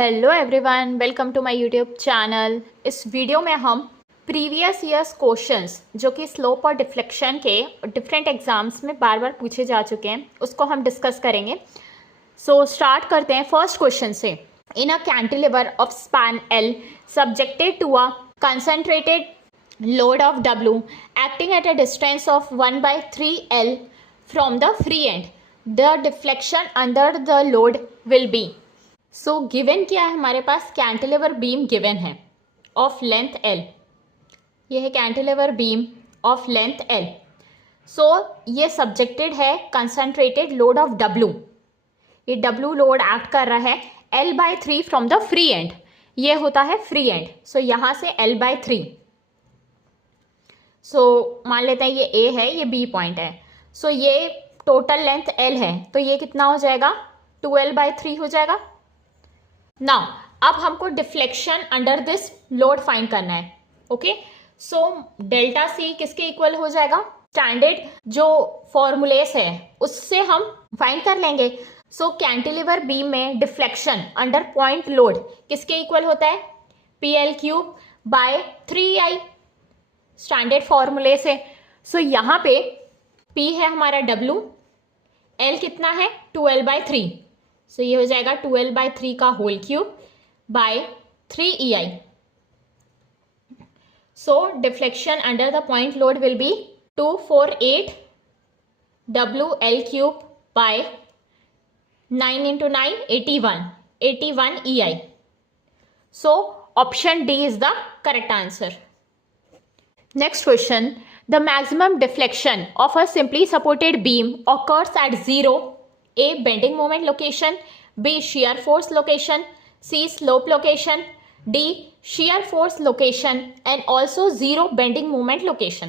Hello everyone, welcome to my YouTube channel. इस video में हम प्रीवियस ईयर्स क्वेश्चंस जो कि स्लोप और डिफ्लेक्शन के डिफरेंट एग्जाम्स में बार बार पूछे जा चुके हैं उसको हम डिस्कस करेंगे। सो स्टार्ट करते हैं फर्स्ट क्वेश्चन से। In a cantilever of span L subjected to a concentrated load of W acting at a distance of 1/3 L from the free end, the deflection under the load will be। So given क्या है हमारे पास? Cantilever beam given है of length L। ये है cantilever beam of length L। सो ये subjected है concentrated load of W। ये W load act कर रहा है L/3 from the free and. ये होता है फ्री एंड। सो यहाँ से L/3। सो मान लेते हैं ये A है, ये B पॉइंट है। सो ये टोटल लेंथ L है, तो ये कितना हो जाएगा? 2L/3 हो जाएगा। नाउ अब हमको deflection under this load find करना है। ओके, सो डेल्टा C किसके इक्वल हो जाएगा? स्टैंडर्ड जो फॉर्मूलेस है उससे हम फाइंड कर लेंगे। सो कैंटिलीवर बीम में डिफ्लेक्शन अंडर पॉइंट लोड किसके इक्वल होता है? PL³/3I स्टैंडर्ड फॉर्मूले से। सो यहाँ पे P है हमारा W, L कितना है? 2L/3। सो ये हो जाएगा 2L/3 का whole cube by 3EI। So deflection under the point load will be 248 WL³ by 9 × 9 81 EI। So option D is the correct answer. Next question. The maximum deflection of a simply supported beam occurs at 0. A. Bending moment location. B. Shear force location. C. Slope location. D. Shear force location and also 0 bending moment location.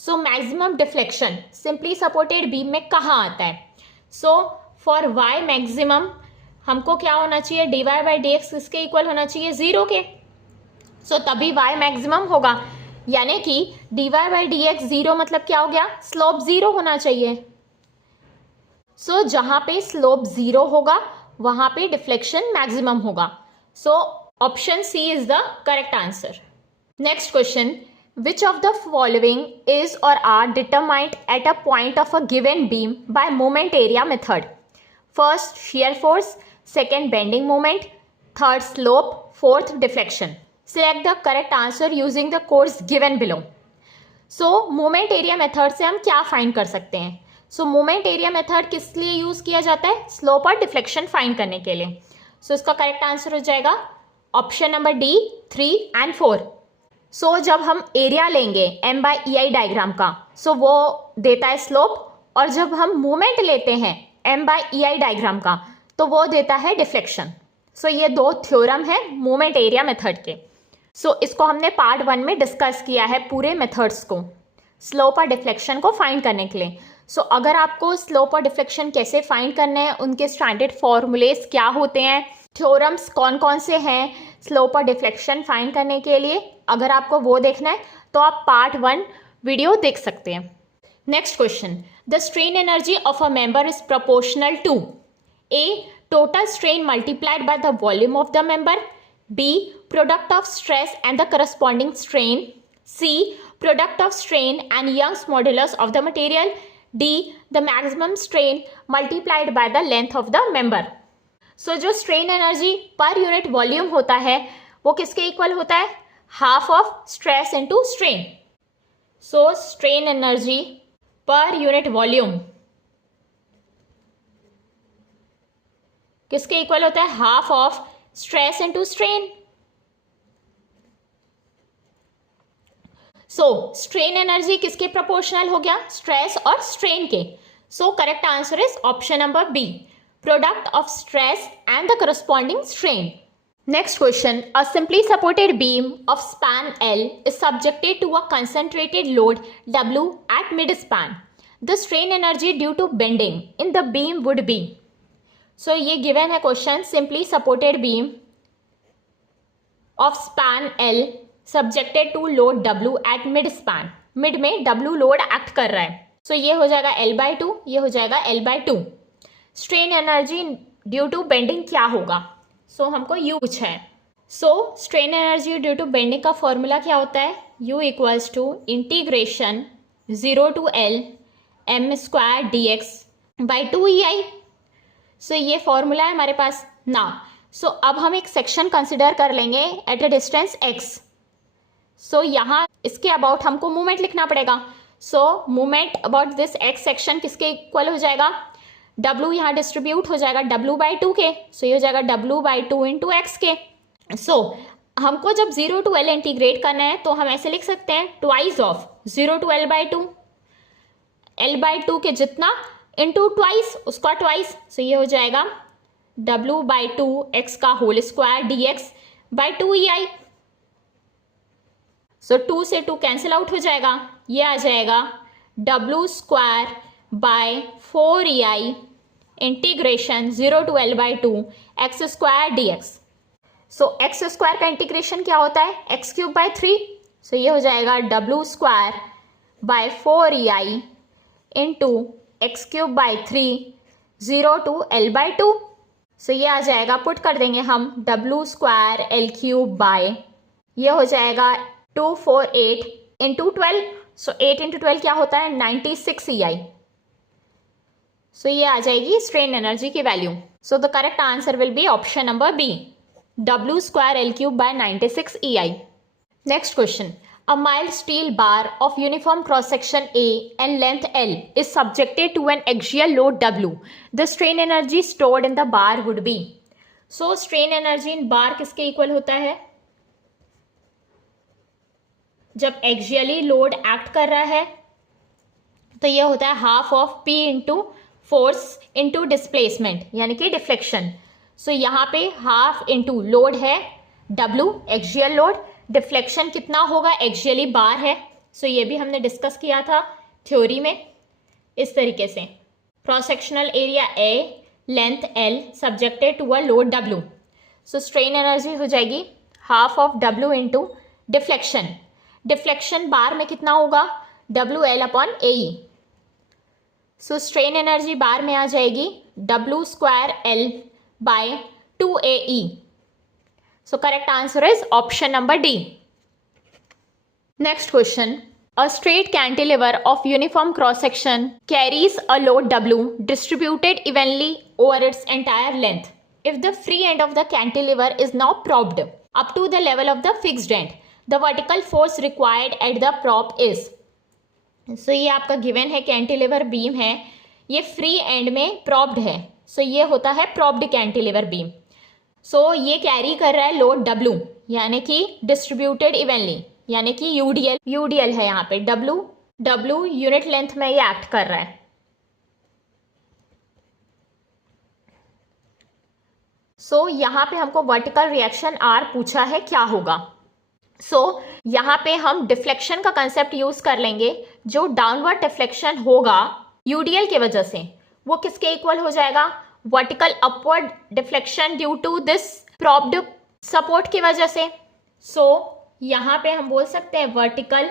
So maximum deflection simply supported beam में कहाँ आता है? So for y maximum हमको क्या होना चाहिए? dy/dx किसके equal होना चाहिए? 0 के। So तभी y maximum होगा, यानी कि dy/dx 0 मतलब क्या हो गया? स्लोप 0 होना चाहिए। सो जहां पे स्लोप 0 होगा वहां पे डिफ्लेक्शन मैक्सिमम होगा। So option C is the correct answer. Next question. Which of the following is or are determined at a point of a given beam by moment area method? First shear force, second bending moment, third slope, fourth deflection. Select the correct answer using the codes given below. So moment area method से हम क्या find कर सकते हैं? सो moment area method किस लिए use किया जाता है? स्लोप और डिफ्लेक्शन फाइंड करने के लिए। सो इसका करेक्ट आंसर हो जाएगा ऑप्शन नंबर डी 3 और 4। सो जब हम एरिया लेंगे M/EI डायग्राम का, सो वो देता है स्लोप, और जब हम मोमेंट लेते हैं M/EI डायग्राम का तो वो देता है डिफ्लेक्शन। सो ये दो थ्योरम है मोमेंट एरिया मेथड के। सो इसको हमने पार्ट 1 में डिस्कस किया है, पूरे मेथड्स को स्लोप और डिफ्लेक्शन को फाइंड करने के लिए। सो अगर आपको स्लोप और डिफ्लेक्शन कैसे फाइंड करने हैं, उनके स्टैंडर्ड फॉर्मूलेस क्या होते हैं, थ्योरम्स कौन कौन से हैं स्लोप और डिफ्लेक्शन फाइंड करने के लिए, अगर आपको वो देखना है तो आप पार्ट 1 वीडियो देख सकते हैं। Next question. The strain energy of a member is proportional to a total strain multiplied by the volume of the member, B product of stress and the corresponding strain, C product of strain and Young's modulus of the material, D the maximum strain multiplied by the length of the member। So जो strain energy per unit volume होता है वो किसके equal होता है? half of stress into strain। So strain energy per unit volume किसके equal होता है? Half of stress into strain. So strain energy किसके प्रोपोर्शनल हो गया? स्ट्रेस और स्ट्रेन के। So correct answer is option number B, product of stress and the corresponding strain. Next question. A simply supported beam of span L is subjected to a concentrated load W at mid span. The strain energy due to bending in the beam would be. सो ये given है question. Simply supported beam of span L subjected to load W at mid span. Mid में W load act कर रहा है। So ये हो जाएगा L/2, ये हो जाएगा L/2। Strain energy due to bending क्या होगा? सो हमको U पूछा है। So strain energy due to bending का फॉर्मूला क्या होता है? U equals to integration 0 to L m² dx by 2EI। So ये फॉर्मूला है हमारे पास ना। सो अब हम एक सेक्शन कंसिडर कर लेंगे एट अ डिस्टेंस x। सो यहाँ इसके अबाउट हमको मूवमेंट लिखना पड़ेगा। So movement about this x section किसके इक्वल हो जाएगा? w यहाँ डिस्ट्रीब्यूट हो जाएगा w/2 के। सो ये हो जाएगा w/2 इंटू एक्स के। सो हमको जब 0 to L इंटीग्रेट करना है तो हम ऐसे लिख सकते हैं twice of 0 to L/2, L/2 के जितना इंटू ट्वाइस उसका ट्वाइस। सो ये हो जाएगा w/2 x का whole square dx by 2EI। So 2 से 2 कैंसिल आउट हो जाएगा, ये आ जाएगा w² by 4EI integration 0 to L/2 x² dx। So x² का इंटीग्रेशन क्या होता है? x³ by 3। सो ये हो जाएगा w² by 4EI into x³ by 3 0 to L/2। So ये आ जाएगा, पुट कर देंगे हम w² L³ बाय, ये हो जाएगा 248 इंटू 12। सो 8 इंटू 12 क्या होता है? 96 EI। सो ये आ जाएगी स्ट्रेन एनर्जी की value. So the correct answer will be option number B, w² L³ by 96 EI। Next question, a mild steel bar of uniform cross section A and length L is subjected to an axial load W. The strain energy stored in the bar would be. So strain energy in bar किसके equal होता है? जब axially load act कर रहा है तो ये होता है half of P into force into displacement यानी कि डिफ्लेक्शन। सो यहाँ पे हाफ इंटू लोड है W एक्सियल लोड, डिफ्लेक्शन कितना होगा? एक्सियली बार है। सो ये भी हमने डिस्कस किया था थ्योरी में इस तरीके से। Cross sectional area A, length L, subjected to a load W। So strain energy हो जाएगी half of W into deflection. Deflection bar में कितना होगा? WL/AE। सो स्ट्रेन एनर्जी बार में आ जाएगी w² L by 2AE। So correct answer is option number D. Next question. A straight cantilever of uniform cross section carries a load W distributed evenly over its entire length. If the free end of the cantilever is now propped up to the level of the fixed end, the vertical force required at the prop is. So ये आपका given है, cantilever beam है, ये free end में propped है। So ये होता है propped cantilever beam. सो ये कैरी कर रहा है लोड W यानी कि डिस्ट्रीब्यूटेड इवनली यानी कि यूडीएल है यहाँ पे। W यूनिट लेंथ में ये एक्ट कर रहा है। सो यहाँ पे हमको वर्टिकल रिएक्शन R पूछा है क्या होगा। सो यहाँ पे हम डिफ्लेक्शन का कंसेप्ट यूज कर लेंगे। जो डाउनवर्ड डिफ्लेक्शन होगा यूडीएल की वजह से वो किसके इक्वल हो जाएगा? Vertical upward deflection due to this propped support की वजह से। सो यहाँ पे हम बोल सकते हैं vertical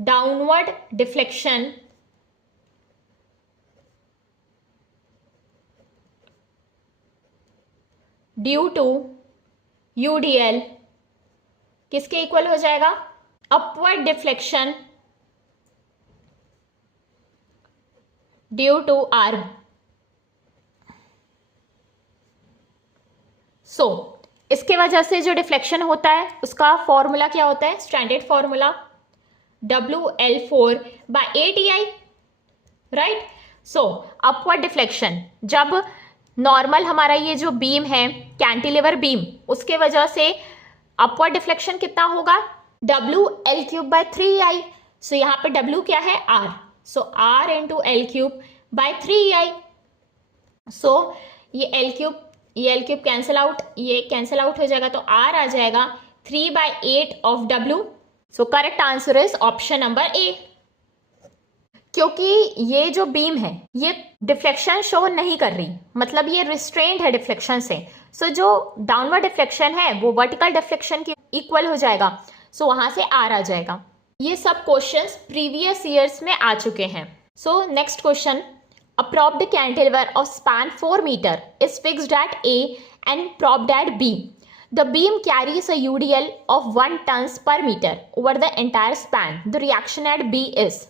downward deflection due to UDL किसके इक्वल हो जाएगा? Upward deflection due to R. So इसके वजह से जो डिफ्लेक्शन होता है उसका फॉर्मूला क्या होता है? Standard formula WL4 by 8EI, right. So upward deflection, जब नॉर्मल हमारा ये जो बीम है कैंटिलीवर बीम, उसके वजह से अपवर्ड डिफ्लेक्शन कितना होगा? WL³ bye 3EI। सो यहाँ पे W क्या है? R। So R into L³ by 3EI। So ये L³ कैंसिल आउट, ये कैंसिल आउट हो जाएगा तो R आ जाएगा 3/8 of W। So correct answer is option number A। क्योंकि ये जो बीम है ये डिफ्लेक्शन शो नहीं कर रही, मतलब ये रिस्ट्रेंड है डिफ्लेक्शन से। सो जो डाउनवर्ड डिफ्लेक्शन है वो वर्टिकल डिफ्लेक्शन के इक्वल हो जाएगा। सो वहां से R आ जाएगा। ये सब क्वेश्चंस प्रीवियस ईयर्स में आ चुके हैं। So next question, a propped cantilever of span 4 meter is fixed at A and propped at B. The beam carries a UDL of 1 tons per meter over the entire span. The reaction at B is.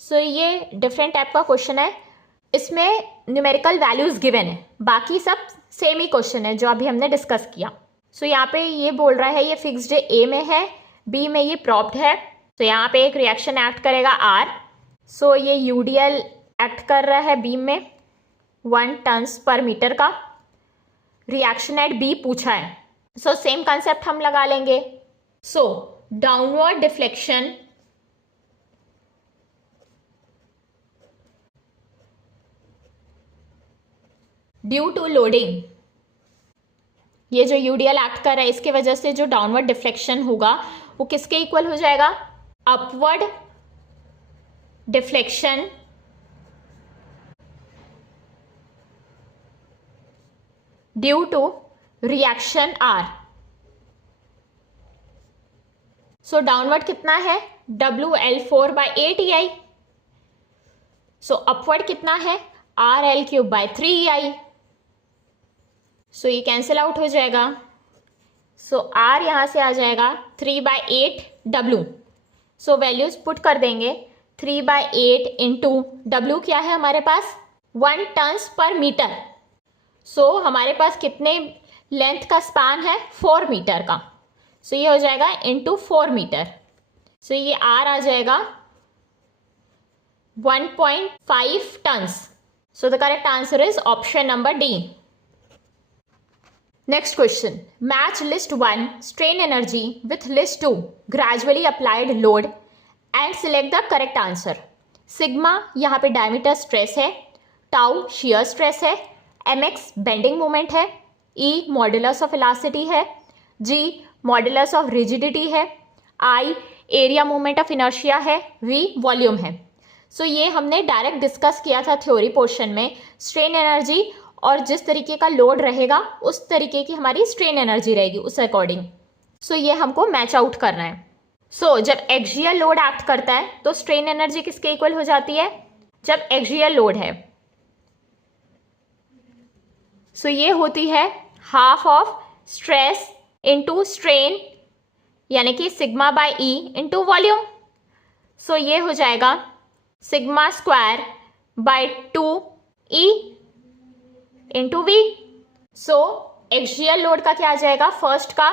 So ये different type का question है, इसमें numerical values given है, बाकी सब same ही question है जो अभी हमने डिस्कस किया. सो यहाँ पे ये बोल रहा है ये फिक्स्ड ए में है, बी में ये प्रॉप्ड है. तो यहाँ पे एक रिएक्शन एक्ट करेगा आर. सो ये यूडीएल एक्ट कर रहा है बीम में 1 टन्स पर मीटर का. रिएक्शन एट बी पूछा है, सो सेम कंसेप्ट हम लगा लेंगे. So downward deflection due to loading, ये जो यूडीएल एक्ट कर रहा है इसके वजह से जो डाउनवर्ड डिफ्लेक्शन होगा वो किसके इक्वल हो जाएगा, upward deflection due to reaction R. So downward कितना है WL4/8EI. सो अपवर्ड कितना है RL3/3EI. सो ये कैंसिल आउट हो जाएगा. सो R यहाँ से आ जाएगा 3/8W. सो वैल्यूज पुट कर देंगे. 3/8 इंटू W क्या है हमारे पास 1 टन्स पर मीटर. सो हमारे पास कितने लेंथ का स्पान है 4 मीटर का. सो ये हो जाएगा इंटू 4 मीटर. सो ये R आ जाएगा 1.5 tons. So the correct answer is option number D. Next question. Match list 1 strain energy with list 2 gradually applied load and select the correct answer. Sigma यहाँ पे diameter stress है, tau shear stress है, mx bending moment है, e modulus of elasticity है, g modulus of rigidity है, I area moment of inertia है, v volume है. So ये हमने डायरेक्ट डिस्कस किया था थ्योरी पोर्शन में. स्ट्रेन एनर्जी और जिस तरीके का लोड रहेगा उस तरीके की हमारी स्ट्रेन एनर्जी रहेगी उस अकॉर्डिंग. सो ये हमको मैच आउट करना है. सो जब एक्सियल लोड एक्ट करता है तो स्ट्रेन एनर्जी किसके इक्वल हो जाती है, जब एक्सियल लोड है. सो ये होती है half of stress into strain, यानी कि sigma by E into volume. So ये हो जाएगा sigma square by 2E into V. So axial load का क्या आ जाएगा, फर्स्ट का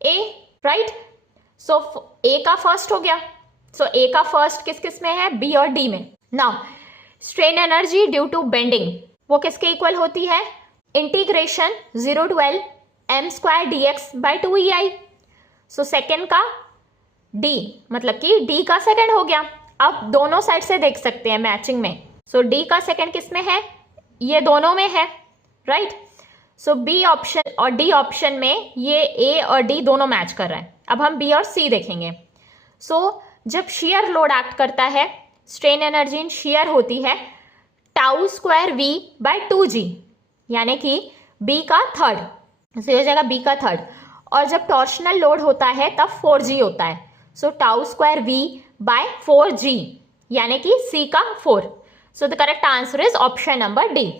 ए, राइट. सो ए का फर्स्ट हो गया. सो ए का फर्स्ट किस किस में है, बी और डी में. Now strain energy due to bending वो किसके इक्वल होती है, integration 0 to L m² dx/2EI. So second का डी, मतलब कि डी का सेकेंड हो गया. अब दोनों साइड से देख सकते हैं मैचिंग में. सो डी का सेकेंड किस में है, ये दोनों में है, राइट. सो बी ऑप्शन और डी ऑप्शन में ये ए और डी दोनों मैच कर रहा है. अब हम बी और सी देखेंगे. सो जब शेयर लोड एक्ट करता है स्ट्रेन एनर्जी इन शेयर होती है τ²V/2G, यानी कि बी का थर्ड. सो ये हो जाएगा बी का थर्ड. और जब टॉर्शनल लोड होता है तब 4G होता है. सो τ²V/4G, यानी कि सी का 4. सो the correct answer is option number D.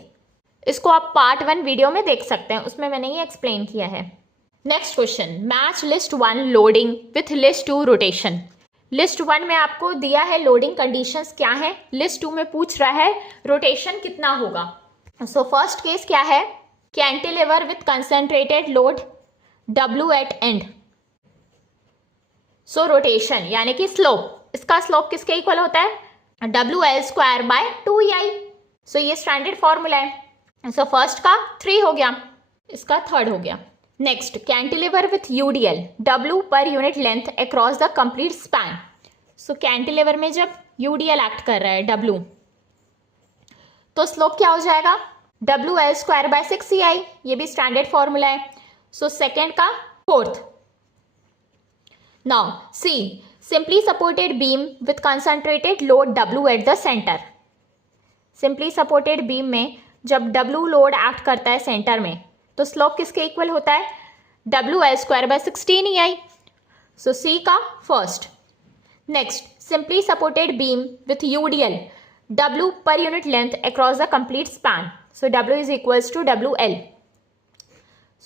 इसको आप पार्ट 1 वीडियो में देख सकते हैं, उसमें मैंने ये एक्सप्लेन किया है. Next question. Match list 1 loading with list 2 rotation. List 1 में आपको दिया है लोडिंग कंडीशंस क्या है, लिस्ट 2 में पूछ रहा है रोटेशन कितना होगा. सो फर्स्ट केस क्या है, cantilever with concentrated load W at end. So rotation यानी कि स्लोप, इसका स्लोप किसके इक्वल होता है, WL²/2EI. सो ये स्टैंडर्ड फॉर्मूला है. सो फर्स्ट का 3 हो गया, इसका थर्ड हो गया. Next, cantilever with UDL W per unit length across the complete span. So cantilever में जब UDL एक्ट कर रहा है W, तो स्लोप क्या हो जाएगा, WL²/6EI. ये भी स्टैंडर्ड फॉर्मूला है. सो सेकेंड का fourth. Now see, simply supported beam with concentrated load W at the centre. Simply supported beam में जब W लोड एक्ट करता है सेंटर में तो स्लोप किसके इक्वल होता है, WL²/16EI. सो सी का first. Next, simply supported beam with UDL W per unit length across the complete span. So W is equals to WL.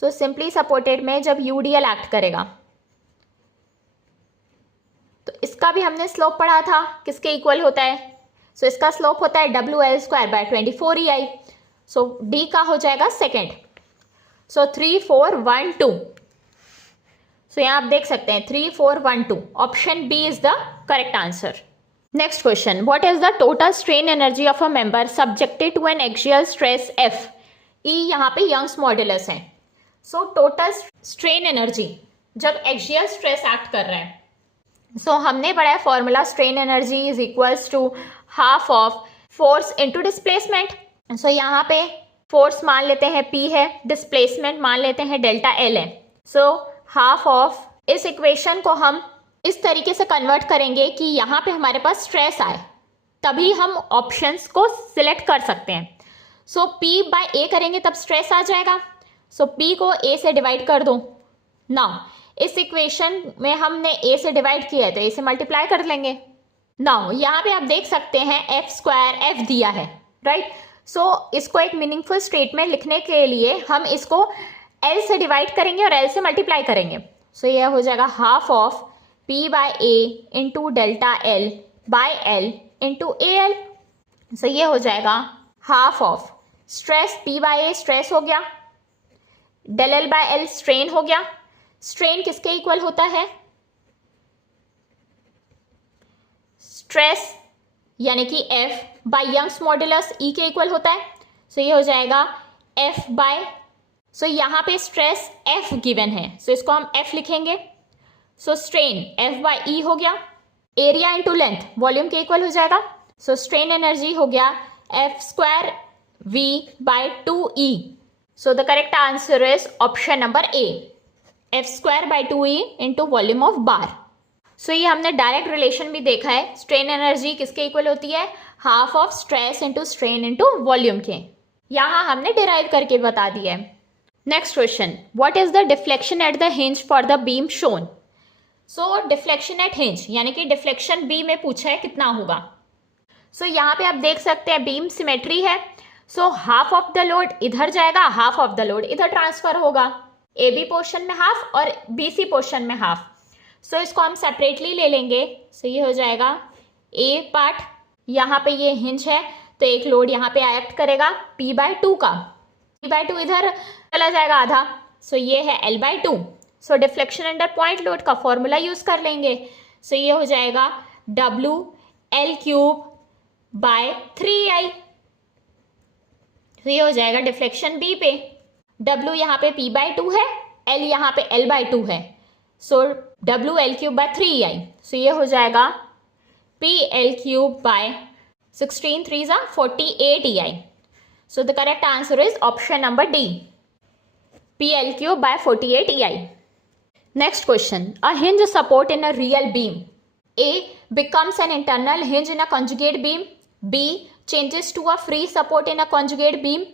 So simply supported में जब यूडीएल एक्ट करेगा तो इसका भी हमने स्लोप पढ़ा था, किसके इक्वल होता है? सो इसका स्लोप होता है WL²/24EI। सो डी का हो जाएगा सेकेंड। सो 3 4 1 2। सो यहाँ आप देख सकते हैं 3 4 1 2, option B is the correct answer. Next question, what is the total strain energy of a member subjected to an axial stress F? E यहाँ पे यंग्स मॉड्यूलस है। सो टोटल स्ट्रेन एनर्जी जब axial stress act कर रहा है, so हमने पढ़ा है formula, strain energy is equals to half of force into displacement. So यहाँ पे फोर्स मान लेते हैं P है, डिस्प्लेसमेंट मान लेते हैं डेल्टा L है। सो हाफ ऑफ, इस इक्वेशन को हम इस तरीके से कन्वर्ट करेंगे कि यहाँ पे हमारे पास स्ट्रेस आए, तभी हम ऑप्शंस को सिलेक्ट कर सकते हैं। सो P/A करेंगे तब स्ट्रेस आ जाएगा। सो P को A से डिवाइड कर दो। नाउ इस इक्वेशन में हमने A से डिवाइड किया है तो A से मल्टीप्लाई कर लेंगे। नाउ यहाँ पे आप देख सकते हैं F² F दिया है, राइट? सो इसको एक मीनिंगफुल स्टेट में लिखने के लिए हम इसको L से डिवाइड करेंगे और L से मल्टीप्लाई करेंगे। सो यह हो जाएगा half of P/A into delta L by L into AL। So ये हो जाएगा half of stress, P/A stress हो गया, del L by L strain हो गया। स्ट्रेन किसके इक्वल होता है? स्ट्रेस यानी कि F by Young's modulus E के इक्वल होता है। सो ये हो जाएगा F बाय, सो यहाँ पे स्ट्रेस F गिवन है, सो इसको हम F लिखेंगे। सो स्ट्रेन F/E हो गया, एरिया इंटू लेंथ वॉल्यूम के इक्वल हो जाएगा। सो स्ट्रेन एनर्जी हो गया F²V/2E। So the correct answer is option number A, F²/2E into volume of bar. So ये हमने डायरेक्ट रिलेशन भी देखा है, स्ट्रेन एनर्जी किसके इक्वल होती है? Half of stress into strain into volume के। यहाँ हमने डिराइव करके बता दिया है। Next question, what is the deflection at the hinge for the beam shown? So deflection at hinge यानी कि डिफ्लेक्शन बी में पूछा है कितना होगा। सो यहाँ पे आप देख सकते हैं बीम सिमेट्री है। So half of the load इधर जाएगा, हाफ ऑफ द लोड इधर ट्रांसफर होगा। ए बी पोर्शन में हाफ और बी सी पोर्शन में हाफ। सो इसको हम सेपरेटली ले लेंगे। सो ये हो जाएगा ए पार्ट, यहाँ पे ये हिंज है तो एक लोड यहाँ पे एक्ट करेगा P/2 का, P/2 इधर चला जाएगा आधा। सो ये है L/2। सो डिफ्लेक्शन अंडर पॉइंट लोड का फॉर्मूला यूज कर लेंगे। सो ये हो जाएगा WL³/3I। तो ये हो जाएगा डिफ्लेक्शन बी पे, W यहाँ पे P/2 है, L यहाँ पे L/2 है। सो WL³/3I। सो ये हो जाएगा PL³/16 3 48EI। So the correct answer is option number D, PL³/48EI। Next question, a hinge support in a real beam. A becomes an internal hinge in a conjugate beam. B changes to a free support in a conjugate beam.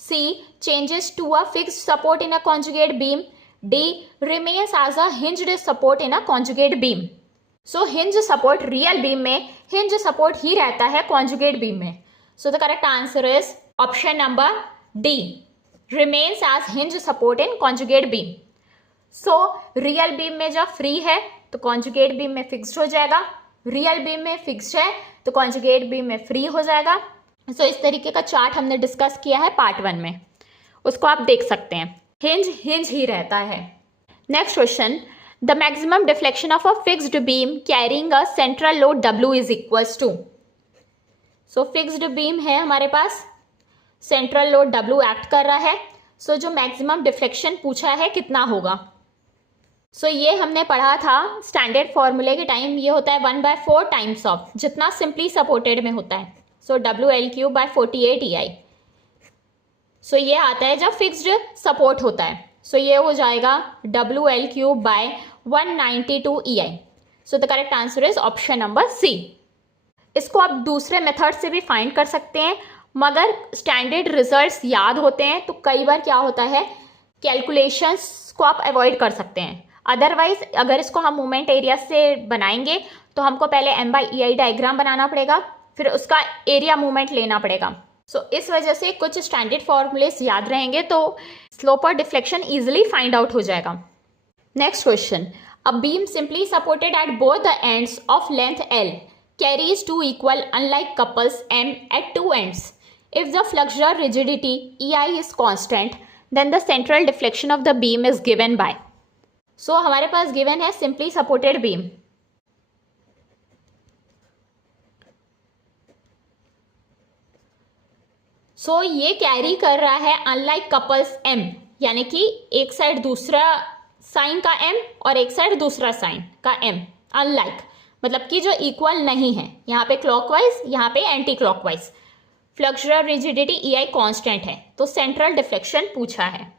C changes to a fixed support in a conjugate beam. D remains as a hinged support in a conjugate beam. So hinge support real beam में hinge support ही रहता है conjugate beam में. So the correct answer is option number D, remains as hinge support in conjugate beam. So real beam में जब free है तो conjugate beam में fixed हो जाएगा, रियल बीम में फिक्स्ड है तो कॉन्जुगेट बीम में फ्री हो जाएगा। सो इस तरीके का चार्ट हमने डिस्कस किया है पार्ट 1 में, उसको आप देख सकते हैं। हिंज ही रहता है। Next question, the maximum deflection of a fixed beam carrying a central load W is equals to. So fixed beam है हमारे पास, सेंट्रल लोड W एक्ट कर रहा है। सो जो मैक्सिमम डिफ्लेक्शन पूछा है कितना होगा? सो ये हमने पढ़ा था स्टैंडर्ड फॉर्मूले के टाइम, ये होता है 1/4 टाइम्स ऑफ जितना सिंपली सपोर्टेड में होता है। सो WL³/48EI। सो ये आता है जब फिक्स्ड सपोर्ट होता है। सो ये हो जाएगा WL³/192EI। So the correct answer is option number C। इसको आप दूसरे मेथड से भी फाइंड कर सकते हैं, मगर स्टैंडर्ड रिजल्ट्स याद होते हैं तो कई बार क्या होता है कैलकुलेशंस को आप अवॉइड कर सकते हैं। अदरवाइज अगर इसको हम मोमेंट एरिया से बनाएंगे तो हमको पहले M/EI डायग्राम बनाना पड़ेगा, फिर उसका एरिया मूवमेंट लेना पड़ेगा। सो इस वजह से कुछ स्टैंडर्ड फॉर्मूलेस याद रहेंगे तो स्लोप और डिफ्लेक्शन इजीली फाइंड आउट हो जाएगा. Next question. A beam simply supported at both the ends of length L carries two equal unlike couples M at two ends. If the flexure rigidity EI is constant, then the central deflection of the beam is given by. So हमारे पास given है simply supported beam. So ये carry कर रहा है unlike couples M, यानी कि एक side दूसरा साइन का M और एक साइड दूसरा साइन का M. unlike मतलब कि जो इक्वल नहीं है, यहाँ पे क्लॉकवाइज, यहाँ पे anti clockwise. Flexural rigidity EI constant है, तो सेंट्रल डिफ्लेक्शन पूछा है.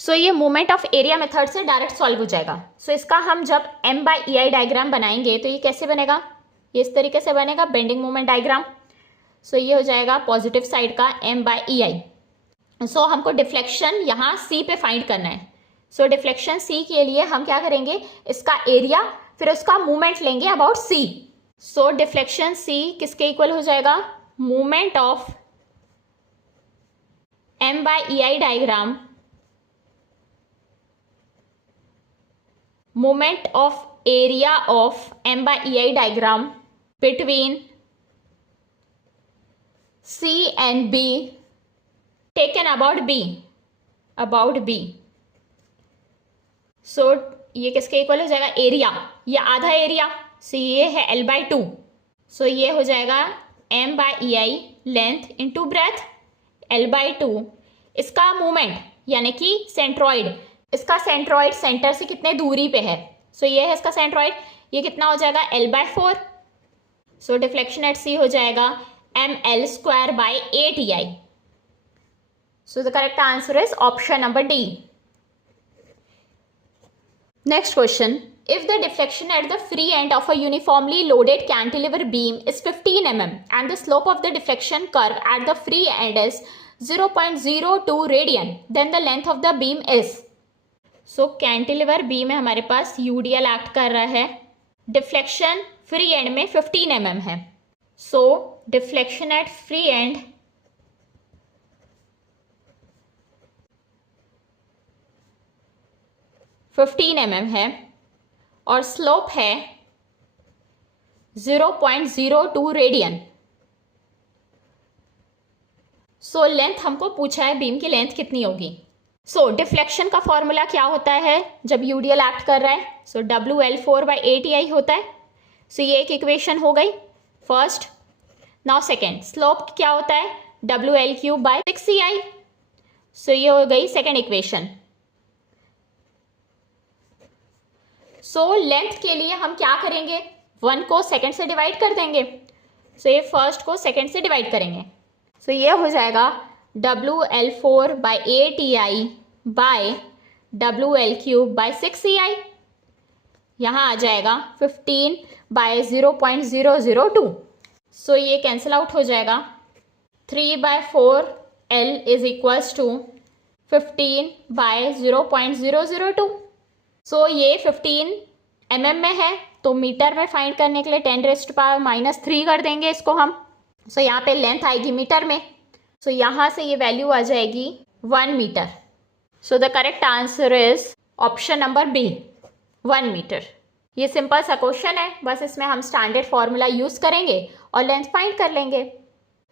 सो ये मोमेंट ऑफ एरिया मेथड से डायरेक्ट सॉल्व हो जाएगा. सो इसका हम जब M/EI डायग्राम बनाएंगे तो ये कैसे बनेगा, ये इस तरीके से बनेगा, बेंडिंग मोमेंट डायग्राम. सो ये हो जाएगा पॉजिटिव साइड का M/EI. सो हमको डिफ्लेक्शन यहाँ C पे फाइंड करना है. सो डिफ्लेक्शन C के लिए हम क्या करेंगे, इसका एरिया फिर उसका मूवमेंट लेंगे about C. So deflection C किसके इक्वल हो जाएगा, movement of M/EI diagram, movement of area of M/EI diagram between C and B taken about B. सो ये किसके इक्वल हो जाएगा, एरिया, ये आधा एरिया. सो ये है L/2. सो ये हो जाएगा M/EI length into breadth L/2. इसका मूवमेंट यानी कि सेंट्रॉइड, इसका सेंट्रॉइड सेंटर से कितने दूरी पे है. सो ये है इसका सेंट्रॉइड, ये कितना हो जाएगा L/4. So deflection at C हो जाएगा mL²/8EI. So the correct answer is option number D. Next question. If the deflection at the free end of a uniformly loaded cantilever beam is 15 mm and the slope of the deflection curve at the free end is 0.02 radian, then the length of the beam is. So cantilever beam में हमारे पास UDL act कर रहा है, deflection free and में 15 mm है. So deflection at free and mm है और slope है 0.02 रेडियन. सो लेंथ हमको पूछा है, बीम की लेंथ कितनी होगी. सो डिफ्लेक्शन का फॉर्मूला क्या होता है जब यूडीएल एक्ट कर रहा है, सो WL4/8EI होता है. सो ये एक इक्वेशन हो गई फर्स्ट. नाउ सेकेंड, स्लोप क्या होता है, WL3/6EI. सो ये हो गई सेकेंड इक्वेशन. सो लेंथ के लिए हम क्या करेंगे, 1 को सेकेंड से डिवाइड कर देंगे. सो ये फर्स्ट को सेकेंड से डिवाइड करेंगे. सो ये हो जाएगा WL4/8EI बाय WL3/6EI. यहाँ आ जाएगा 15/0.002. सो ये कैंसिल आउट हो जाएगा. 3/4L is equals to 15/0.002. सो ये 15 mm में है, तो मीटर में फाइंड करने के लिए 10⁻³ कर देंगे इसको हम. सो यहाँ पे लेंथ आएगी मीटर में. सो यहाँ से ये वैल्यू आ जाएगी 1 metre. So the correct answer is option number B, 1 metre. ये सिंपल सा क्वेश्चन है, बस इसमें हम स्टैंडर्ड फॉर्मूला यूज़ करेंगे और लेंथ फाइंड कर लेंगे.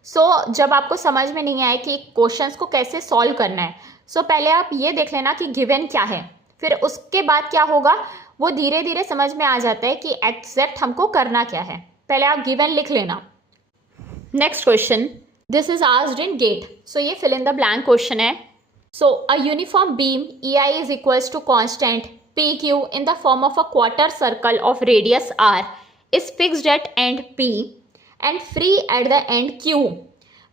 सो जब आपको समझ में नहीं आए कि क्वेश्चंस को कैसे सॉल्व करना है, सो पहले आप ये देख लेना कि गिवन क्या है, फिर उसके बाद क्या होगा वो धीरे धीरे समझ में आ जाता है कि एग्जैक्ट हमको करना क्या है. पहले आप गिवन लिख लेना. Next question, this is asked in GATE. So ये fill in the blank question है. So a uniform beam EI is equals to constant PQ in the form of a quarter circle of radius R is fixed at end P and free at the end Q,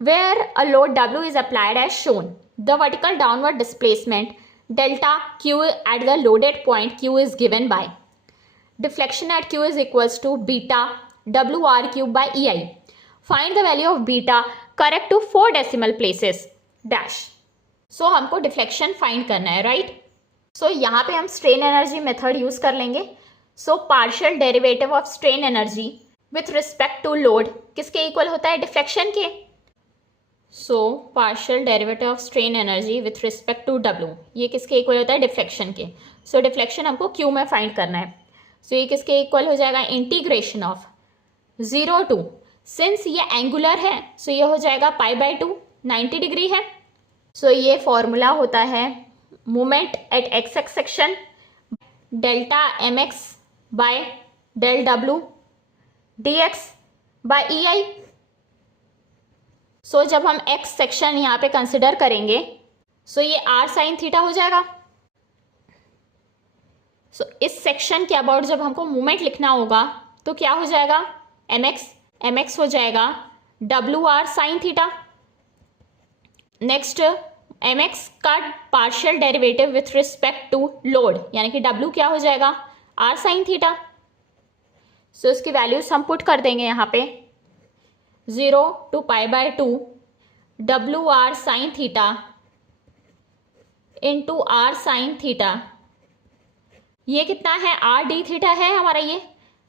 where a load W is applied as shown. The vertical downward displacement delta Q at the loaded point Q is given by. Deflection at Q is equals to beta WR3/EI. Find the value of beta correct to 4 decimal places dash. So हमको deflection find करना है, right. सो यहाँ पे हम strain energy method use कर लेंगे. So partial derivative of strain energy with respect to load किसके equal होता है, डिफ्लेक्शन के. So partial derivative of strain energy with respect to W, ये किसके इक्वल होता है? डिफ्लेक्शन के। सो डिफ्लेक्शन हमको क्यू में फाइंड करना है। सो ये किसके इक्वल हो जाएगा? इंटीग्रेशन ऑफ 0 टू, सिंस ये एंगुलर है सो ये हो जाएगा π/2, 90 डिग्री है। सो ये फॉर्मूला होता है moment at X X section delta mx by del w dx by EI। So जब हम x सेक्शन यहाँ पे कंसिडर करेंगे सो ये r साइन थीटा हो जाएगा। सो इस सेक्शन के अबाउट जब हमको मोमेंट लिखना होगा तो क्या हो जाएगा? mx हो जाएगा WR sine theta. Next mx का partial derivative with respect to load, यानी कि w क्या हो जाएगा? r sine theta. सो इसकी वैल्यूज हम पुट कर देंगे यहाँ पे 0 to π/2 WR sine theta into r sine theta. ये कितना है? r d थीटा है हमारा, ये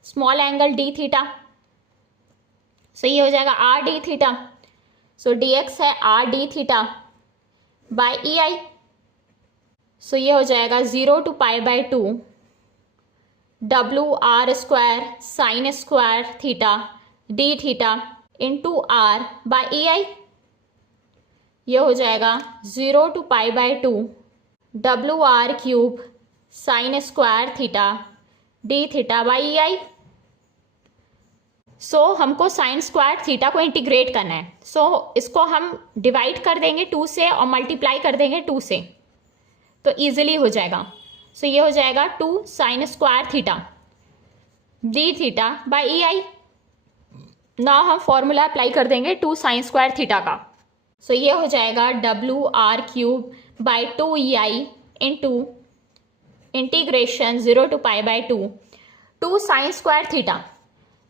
small angle d theta. So ये हो जाएगा r d theta. So dx है r d theta by EI। So ये हो जाएगा 0 to π/2 WR square sine square theta d theta into r by EI। ये हो जाएगा 0 to π/2 WR cube sine square theta d theta by EI। सो हमको sign square theta को integrate करना है। सो इसको हम डिवाइड कर देंगे 2 से और मल्टीप्लाई कर देंगे 2 से, तो इजीली हो जाएगा। सो ये हो जाएगा 2 sign square theta d theta by EI। ना हम फॉर्मूला अप्लाई कर देंगे 2 साइन स्क्वायर थीटा का। सो ये हो जाएगा WR cube by 2 EI into integration 0 to π/2 2 sign square theta.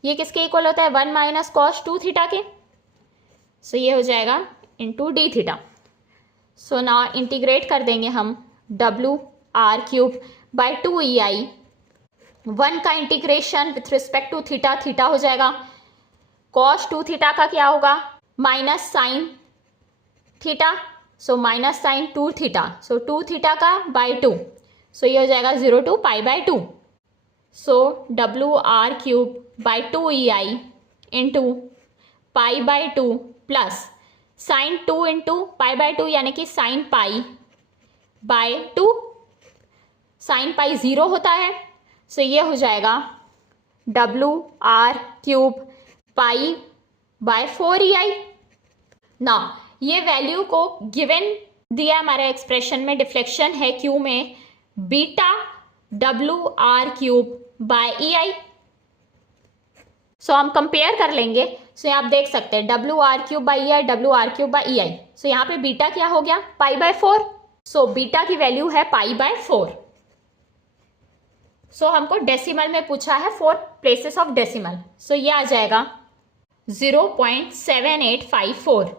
ये किसके इक्वल होता है? 1 माइनस कॉस 2 थीटा के। सो ये हो जाएगा इंटू d थीटा। सो ना इंटीग्रेट कर देंगे हम WR क्यूब बाय 2 EI। 1 का integration with respect to theta, theta हो जाएगा कॉस 2 थीटा का क्या होगा? Minus sine theta, so minus sine 2 theta. So 2 theta का बाय 2, सो ये हो जाएगा 0 to π/2। सो WR cube by 2 EI into π/2 plus sine 2 into π/2 यानी कि sine pi by 2। Sine pi 0 होता है। सो ये हो जाएगा WR cube pi by 4 EI। ना ये वैल्यू को गिवन दिया हमारे एक्सप्रेशन में, डिफ्लेक्शन है Q में beta WR cube bye EI। सो हम कंपेयर कर लेंगे। सो आप देख सकते हैं WR cube by EI, WR cube by EI। सो यहाँ पे बीटा क्या हो गया? π/4। सो बीटा की वैल्यू है π/4। सो हमको डेसिमल में पूछा है 4 प्लेसेस ऑफ डेसिमल। सो ये आ जाएगा 0.7854।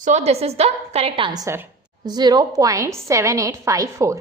So this is the correct answer, 0.7854।